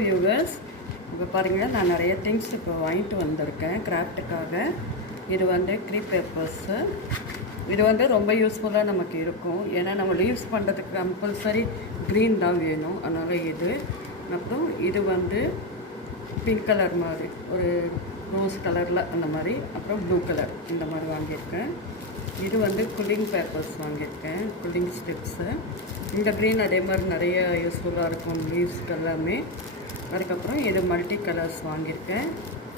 Viewers, இப்போ பாருங்கள், நான் நிறைய திங்ஸ் இப்போ வாங்கிட்டு வந்திருக்கேன் கிராஃப்ட்டுக்காக. இது வந்து க்ரீப் பேப்பர்ஸு. இது வந்து ரொம்ப யூஸ்ஃபுல்லாக நமக்கு இருக்கும். ஏன்னா நம்ம யூஸ் பண்ணுறதுக்கு கம்பல்சரி க்ரீன் தான் வேணும். அதனால் இது. அப்புறம் இது வந்து பிங்க் கலர் மாதிரி, ஒரு ரோஸ் கலரில் அந்த மாதிரி, அப்புறம் ப்ளூ கலர் இந்த மாதிரி வாங்கியிருக்கேன். இது வந்து குல்லிங் பேப்பர்ஸ் வாங்கியிருக்கேன், குல்லிங் ஸ்டிப்ஸு. இந்த க்ரீன் அதே மாதிரி நிறைய யூஸ்ஃபுல்லாக இருக்கும் லீவ்ஸ்க்கு எல்லாமே. அதுக்கப்புறம் இது மல்டி கலர்ஸ் வாங்கியிருக்கேன்.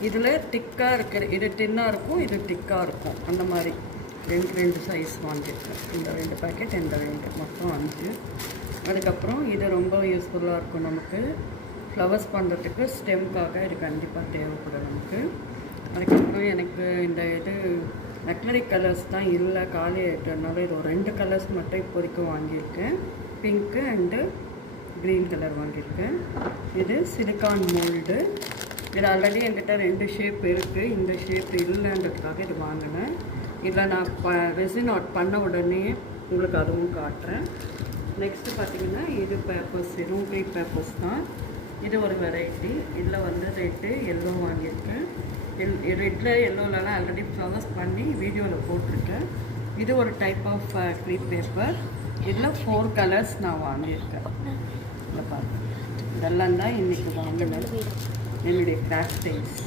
இதில் திக்காக இருக்கிற இது தின்னாக இருக்கும், இது திக்காக இருக்கும். அந்த மாதிரி ரெண்டு சைஸ் வாங்கியிருக்கேன். இந்த 2 பேக்கெட், இந்த 2 மொத்தம் 5. அதுக்கப்புறம் இது ரொம்ப யூஸ்ஃபுல்லாக இருக்கும் நமக்கு ஃப்ளவர்ஸ் பண்ணுறதுக்கு. ஸ்டெம்க்காக இது கண்டிப்பாக தேவைப்படும் நமக்கு. அதுக்கப்புறம் எனக்கு இந்த இது அக்ரிலிக் கலர்ஸ் தான் இல்லை, காலி ஆகிட்டதுனால இது ஒரு 2 கலர்ஸ் மட்டும் இப்போதைக்கு வாங்கியிருக்கேன். பிங்க்கு அண்டு க்ரீன் கலர் வாங்கியிருக்கேன். இது சிலிக்கான் மோல்டு. இது ஆல்ரெடி என்கிட்ட 2 ஷேப் இருக்குது. இந்த ஷேப் இல்லைன்றதுக்காக இது வாங்கினேன். இதில் நான் ரெசின் ஆட் பண்ண உடனே உங்களுக்கு அதுவும் காட்டுறேன். நெக்ஸ்ட்டு பார்த்திங்கன்னா இது பேப்பர்ஸ், இதுவும் க்ரீப் பேப்பர்ஸ் தான். இது ஒரு வெரைட்டி. இதில் வந்து ரெட்டு எல்லோ வாங்கியிருக்கேன். ரெட்டில் எல்லோலலாம் ஆல்ரெடி ஃப்ளவர்ஸ் பண்ணி வீடியோவில் போட்டிருக்கேன். இது ஒரு டைப் ஆஃப் க்ரீப் பேப்பர். இதில் 4 கலர்ஸ் நான் வாங்கியிருக்கேன். இதை பார்த்து இதெல்லாம் தான் இன்றைக்கி வாங்கினேன் என்னுடைய கிராஃப்ட் திங்ஸ்.